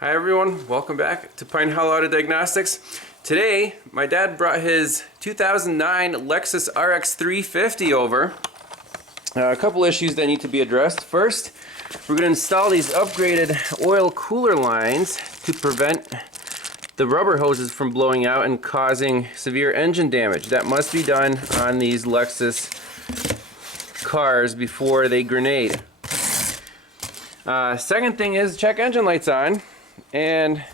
Hi everyone, welcome back to Pine Hollow Auto Diagnostics. Today, my dad brought his 2009 Lexus RX350 over. A couple issues that need to be addressed. First, we're going to install these upgraded oil cooler lines to prevent the rubber hoses from blowing out and causing severe engine damage. That must be done on these Lexus cars before they grenade. Second thing is check engine lights on. And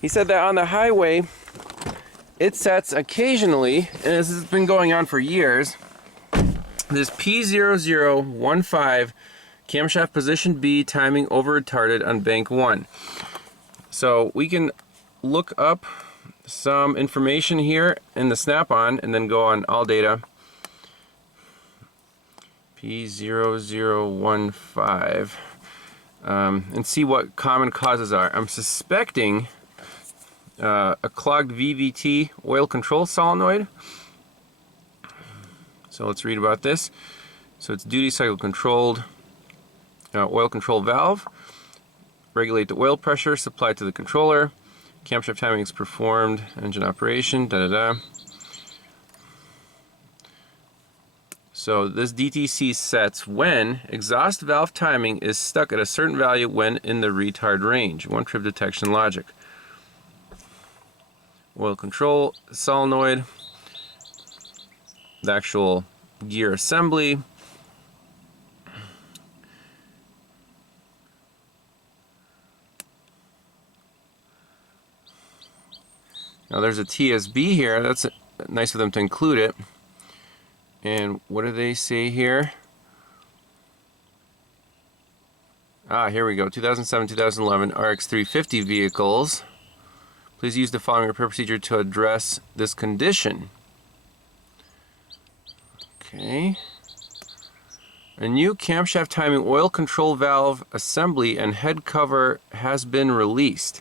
he said that on the highway it sets occasionally, and this has been going on for years. This P0015 camshaft position B timing over retarded on bank 1. So we can look up some information here in the snap-on and then go on all data. P0015 and see what common causes are. I'm suspecting a clogged VVT oil control solenoid. So let's read about this. So it's duty cycle controlled oil control valve. Regulate the oil pressure supplied to the controller. Camshaft timing is performed. Engine operation. Da da da. So this DTC sets when exhaust valve timing is stuck at a certain value when in the retard range. One trip detection logic. Oil control solenoid. The actual gear assembly. Now there's a TSB here. That's nice of them to include it. And what do they say here? Here we go. 2007-2011 RX350 vehicles. Please use the following repair procedure to address this condition. Okay. A new camshaft timing oil control valve assembly and head cover has been released.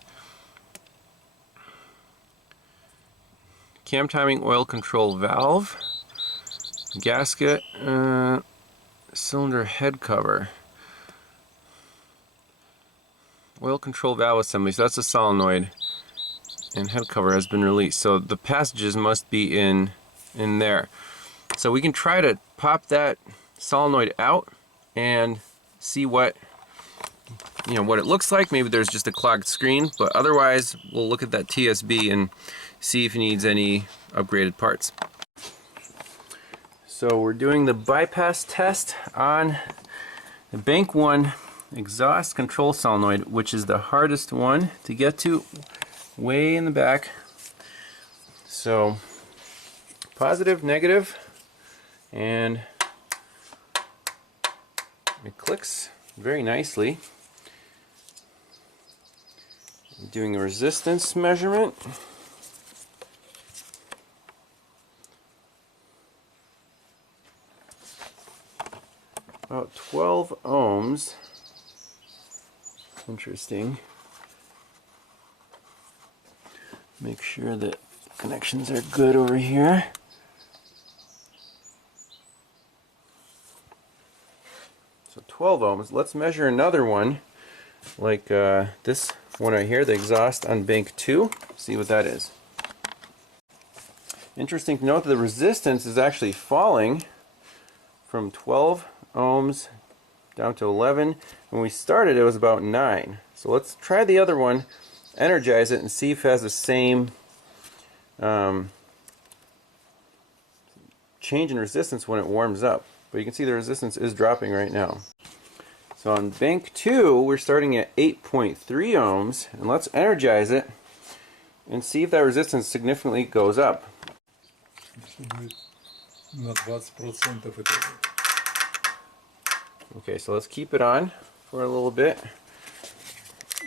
Cam timing oil control valve. Gasket, cylinder head cover, oil control valve assembly, so that's a solenoid, and head cover has been released. So the passages must be in there. So we can try to pop that solenoid out and see what what it looks like. Maybe there's just a clogged screen, but otherwise we'll look at that TSB and see if it needs any upgraded parts. So we're doing the bypass test on the bank 1 exhaust control solenoid, which is the hardest one to get to, way in the back. So positive, negative, and it clicks very nicely. I'm doing a resistance measurement. About 12 ohms. Interesting. Make sure that connections are good over here. So 12 ohms. Let's measure another one, like this one right here, the exhaust on bank 2. See what that is. Interesting to note that the resistance is actually falling from 12 ohms down to 11. When we started it was about 9. So let's try the other one, energize it, and see if it has the same change in resistance when it warms up. But you can see the resistance is dropping right now. So on bank 2 we're starting at 8.3 ohms, and let's energize it and see if that resistance significantly goes up. Okay, so let's keep it on for a little bit.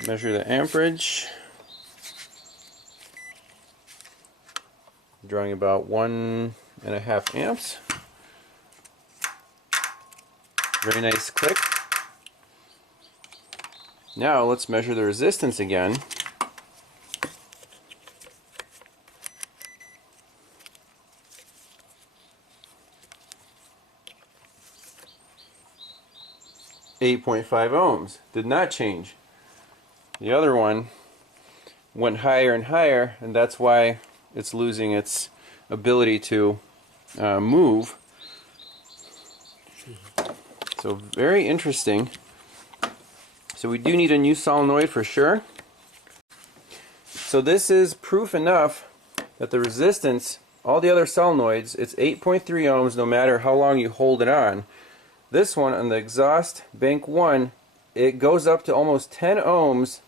Measure the amperage. Drawing about 1.5 amps. Very nice click. Now let's measure the resistance again. .5 ohms. Did not change. The other one went higher and higher, and that's why it's losing its ability to move. So very interesting. So we do need a new solenoid for sure. So this is proof enough that the resistance, all the other solenoids, it's 8.3 ohms no matter how long you hold it on. This one on the exhaust bank 1, it goes up to almost 10 ohms,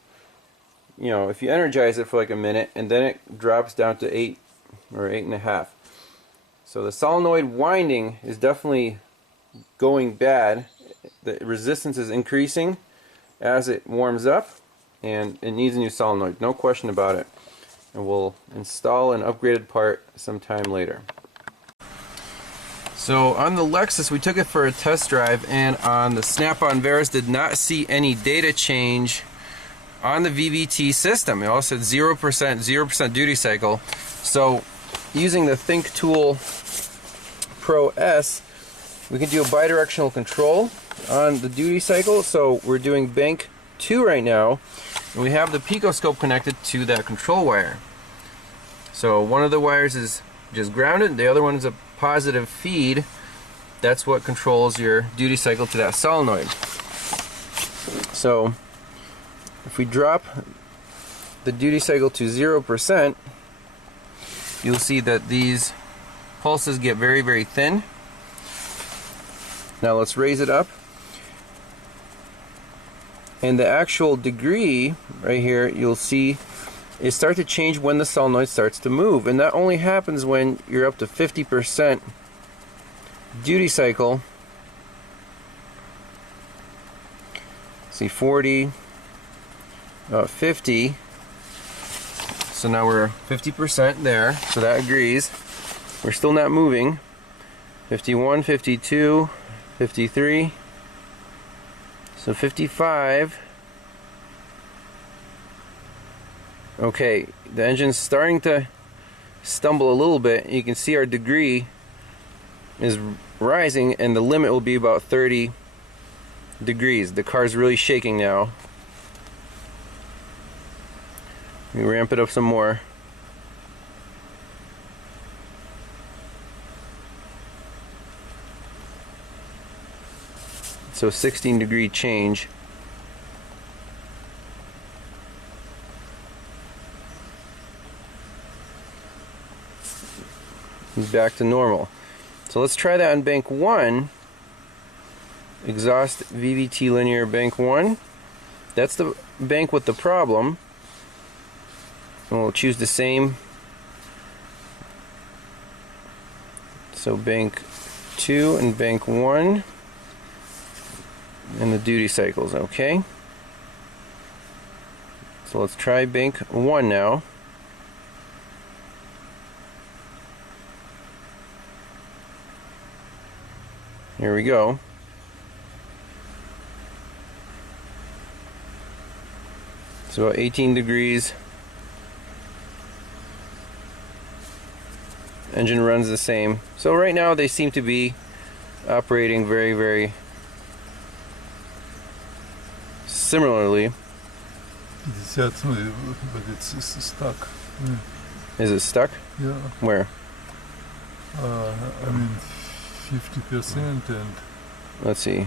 you know, if you energize it for like a minute, and then it drops down to 8 or 8.5. So the solenoid winding is definitely going bad. The resistance is increasing as it warms up, and it needs a new solenoid, no question about it. And we'll install an upgraded part sometime later. So on the Lexus, we took it for a test drive, and on the Snap-on Veris did not see any data change on the VVT system. It all said 0% duty cycle. So using the THINKTOOL Pro S, we can do a bidirectional control on the duty cycle. So we're doing bank 2 right now, and we have the picoscope connected to that control wire. So one of the wires is just grounded, the other one is a positive feed. That's what controls your duty cycle to that solenoid. So if we drop the duty cycle to 0%, you'll see that these pulses get very, very thin. Now let's raise it up. And the actual degree right here, you'll see it start to change when the solenoid starts to move. And that only happens when you're up to 50% duty cycle. See, 40, 50. So now we're 50% there, so that agrees. We're still not moving. 51, 52, 53. So 55. Okay, the engine's starting to stumble a little bit. You can see our degree is rising, and the limit will be about 30 degrees. The car's really shaking now. We ramp it up some more. So 16-degree change. Back to normal. So let's try that on bank 1. Exhaust VVT linear bank 1. That's the bank with the problem. And we'll choose the same. So bank 2 and bank 1. And the duty cycles, okay? So let's try bank 1 now. Here we go. So 18 degrees. Engine runs the same. So right now they seem to be operating very, very similarly. But it's stuck. Yeah. Is it stuck? Yeah. Where? I mean 50% and let's see.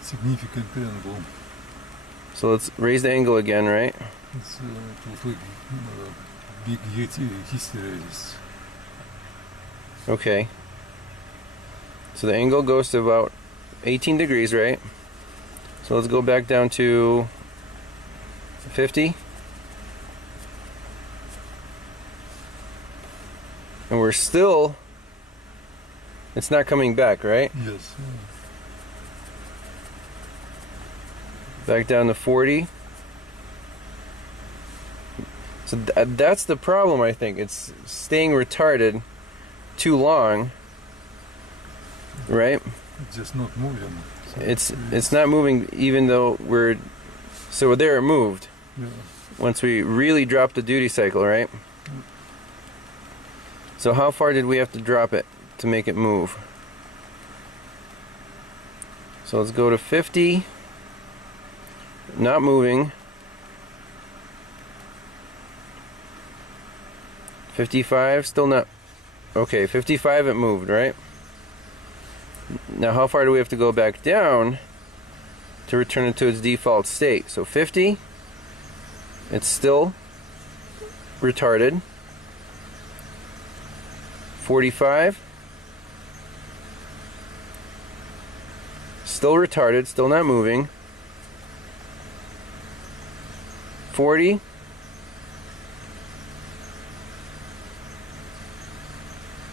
Significant angle. So let's raise the angle again, right? It's it was like big hysteresis. Okay. So the angle goes to about 18 degrees, right? So let's go back down to 50. And we're still, it's not coming back, right? Yes. Back down to 40. So that's the problem, I think. It's staying retarded too long, right? It's just not moving. So it's not moving, even though we're, so there it moved. Yeah. Once we really dropped the duty cycle, right? So how far did we have to drop it to make it move? So let's go to 50. Not moving. 55, still not. Okay, 55 it moved, right? Now how far do we have to go back down to return it to its default state? So 50, it's still retarded. 45, still retarded, still not moving. 40,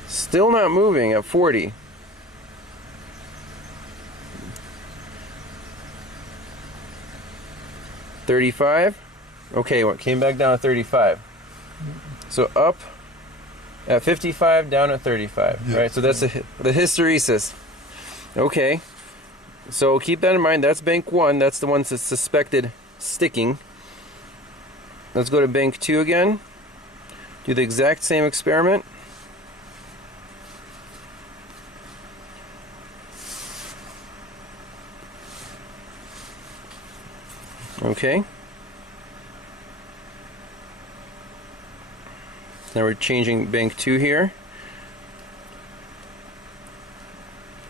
still not moving at 40. 35. Okay, what came back down to 35. So up at 55, down at 35. Yeah. Right, so that's the hysteresis. Okay, so keep that in mind. That's bank 1. That's the one that's suspected sticking. Let's go to bank 2 again. Do the exact same experiment. Okay. Now we're changing bank 2 here.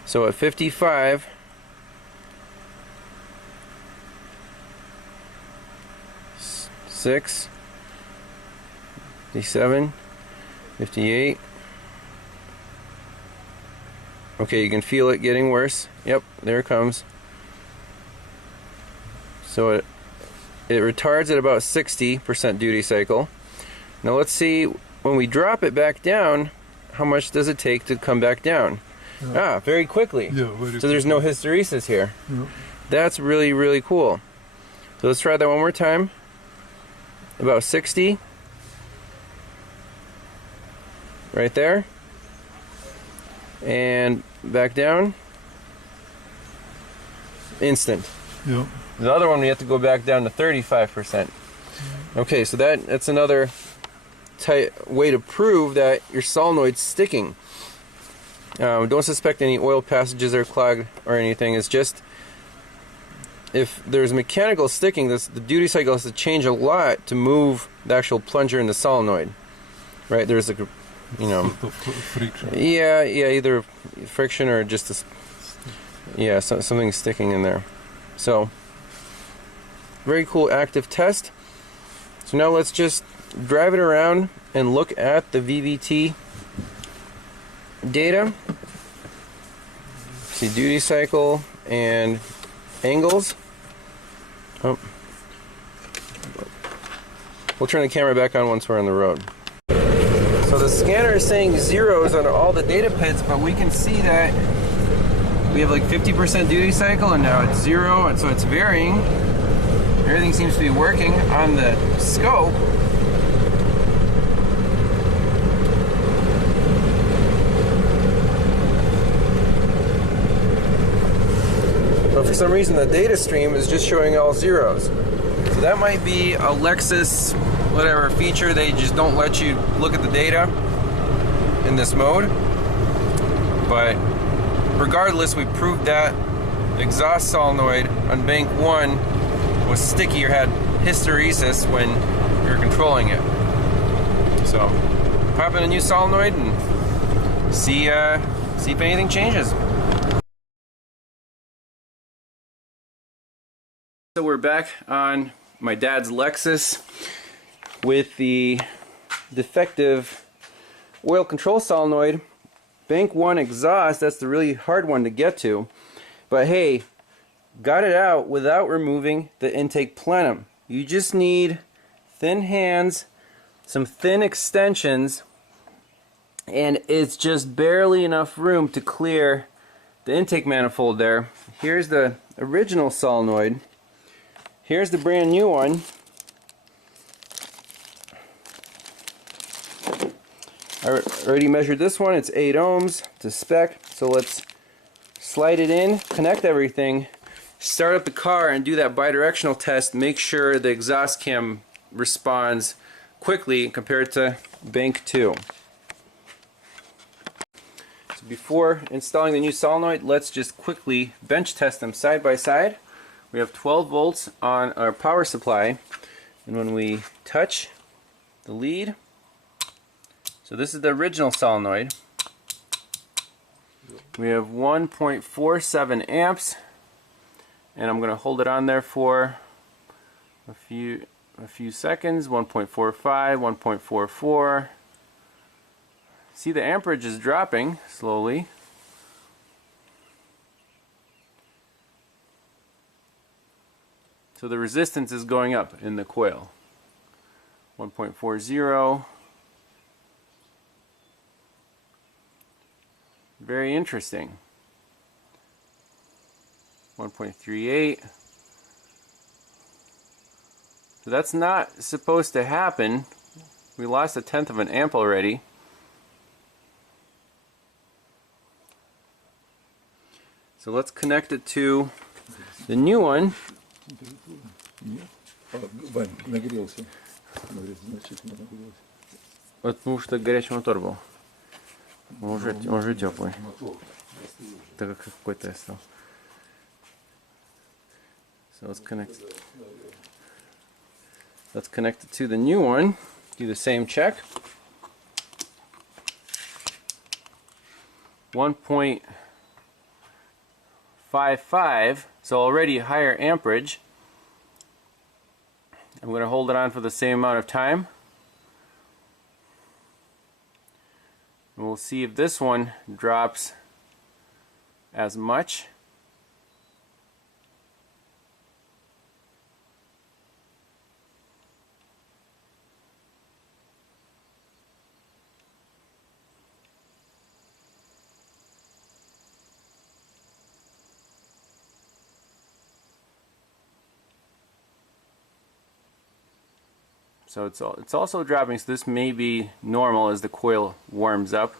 So at 55, six, 57, 58. Okay, you can feel it getting worse. Yep, there it comes. So it retards at about 60% duty cycle. Now let's see, when we drop it back down, how much does it take to come back down? Yeah. Very quickly. Yeah, very so there's no quickly. hysteresis here. Yeah. That's really, really cool. So let's try that one more time. About 60. Right there. And back down. Instant. Yeah. The other one we have to go back down to 35%. Okay, so that's another way to prove that your solenoid's sticking. Don't suspect any oil passages are clogged or anything. It's just if there's mechanical sticking, the duty cycle has to change a lot to move the actual plunger in the solenoid. Right? There's like a, Sort of friction. yeah, either friction or just something sticking in there. So very cool active test. So now let's just drive it around and look at the VVT data. See duty cycle and angles. Oh. We'll turn the camera back on once we're on the road. So the scanner is saying zeros on all the data pits, but we can see that we have like 50% duty cycle and now it's 0, and so it's varying. Everything seems to be working on the scope. But for some reason the data stream is just showing all zeros. So that might be a Lexus whatever feature, they just don't let you look at the data in this mode. But regardless, we proved that the exhaust solenoid on bank 1 was sticky or had hysteresis when we were controlling it. So pop in a new solenoid and see if anything changes. So we're back on my dad's Lexus with the defective oil control solenoid. Bank 1 exhaust, that's the really hard one to get to. But hey, got it out without removing the intake plenum. You just need thin hands, some thin extensions, and it's just barely enough room to clear the intake manifold there. Here's the original solenoid. Here's the brand new one. I already measured this one. It's 8 ohms to spec. So let's slide it in, connect everything, start up the car and do that bidirectional test. Make sure the exhaust cam responds quickly compared to bank 2. So before installing the new solenoid, let's just quickly bench test them side by side. We have 12 volts on our power supply, and when we touch the lead, So this is the original solenoid. We have 1.47 amps, and I'm going to hold it on there for a few seconds. 1.45, 1.44. See, the amperage is dropping slowly. So the resistance is going up in the coil. 1.40. Very interesting. 1.38. So that's not supposed to happen. We lost 1/10 of an amp already. So let's connect it to the new one. Потому что горячий мотор был. Он уже теплый. Так как какой-то стал. So let's connect it to the new one. Do the same check. 1.55, so already higher amperage. I'm going to hold it on for the same amount of time. And we'll see if this one drops as much. So it's also dropping, so this may be normal as the coil warms up.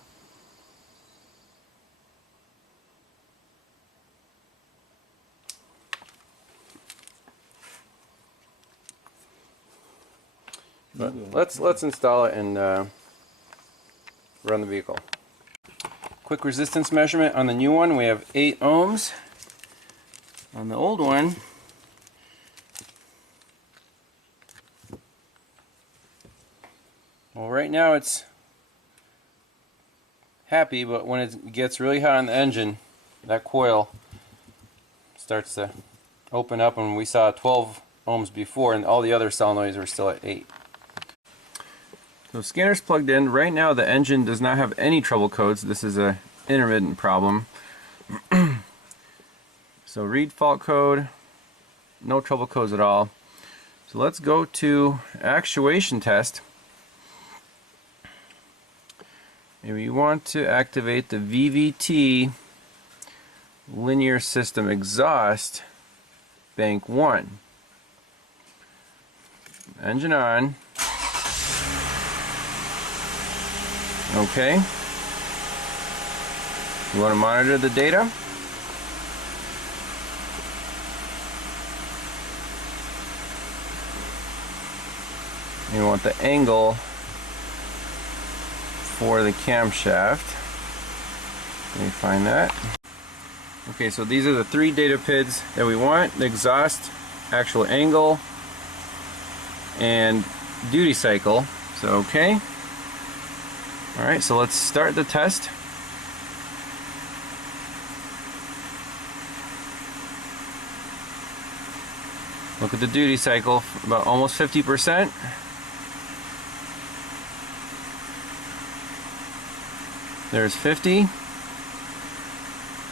But let's install it and run the vehicle. Quick resistance measurement on the new one. We have 8 ohms. On the old one, well, right now it's happy, but when it gets really hot on the engine, that coil starts to open up, and we saw 12 ohms before, and all the other solenoids were still at 8. So scanner's plugged in. Right now the engine does not have any trouble codes. This is a intermittent problem. So read fault code, no trouble codes at all. So let's go to Actuation Test. And we want to activate the VVT linear system exhaust bank 1. Engine on. Okay. You want to monitor the data. You want the angle for the camshaft. Let me find that. Okay, so these are the 3 data PIDs that we want: the exhaust, actual angle, and duty cycle. So okay. Alright, so let's start the test. Look at the duty cycle, about almost 50%. There's 50,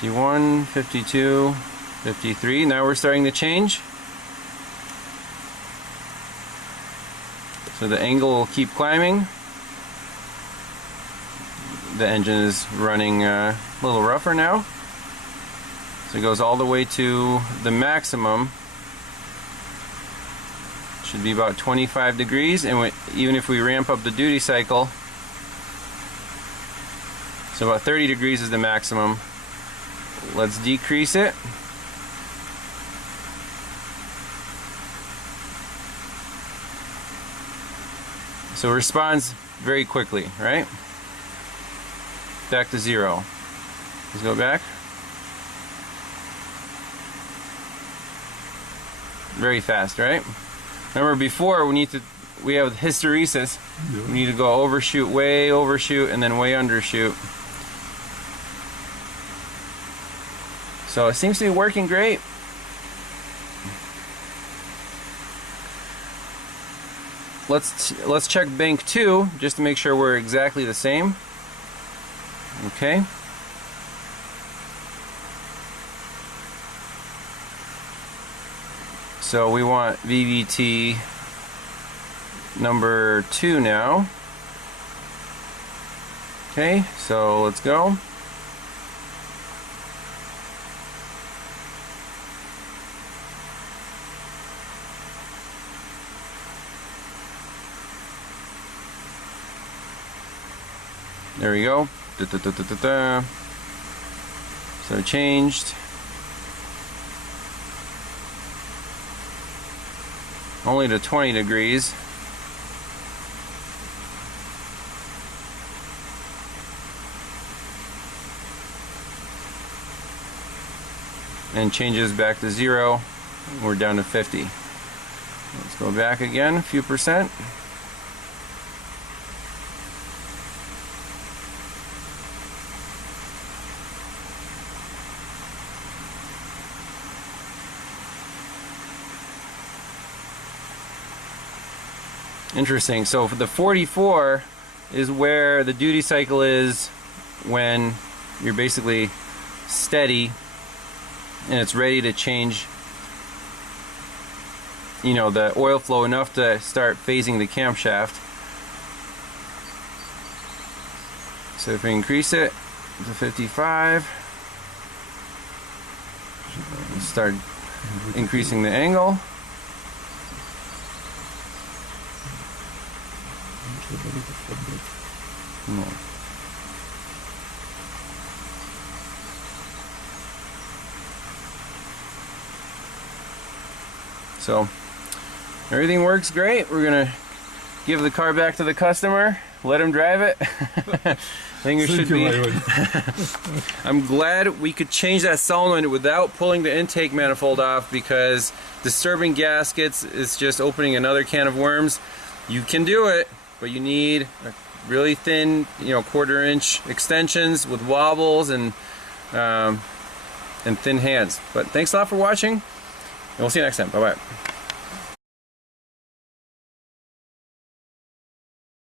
51, 52, 53. Now we're starting to change. So the angle will keep climbing. The engine is running a little rougher now. So it goes all the way to the maximum. Should be about 25 degrees, and even if we ramp up the duty cycle, so about 30 degrees is the maximum. Let's decrease it. So it responds very quickly, right? Back to 0. Let's go back. Very fast, right? Remember before we need to we have hysteresis. We need to go overshoot, way overshoot, and then way undershoot. So it seems to be working great. Let's check bank 2 just to make sure we're exactly the same. Okay. So we want VVT number 2 now. Okay, so let's go. There we go. So it changed. Only to 20 degrees. And changes back to 0. We're down to 50. Let's go back again, a few percent. Interesting. So for the 44 is where the duty cycle is when you're basically steady and it's ready to change, you know, the oil flow enough to start phasing the camshaft. So if we increase it to 55, start increasing the angle. No. So everything works great. We're gonna give the car back to the customer, let him drive it. I think it should be. I'm glad we could change that solenoid without pulling the intake manifold off, because disturbing gaskets is just opening another can of worms. You can do it, but you need really thin, you know, 1/4 inch extensions with wobbles and thin hands. But thanks a lot for watching, and we'll see you next time. Bye bye.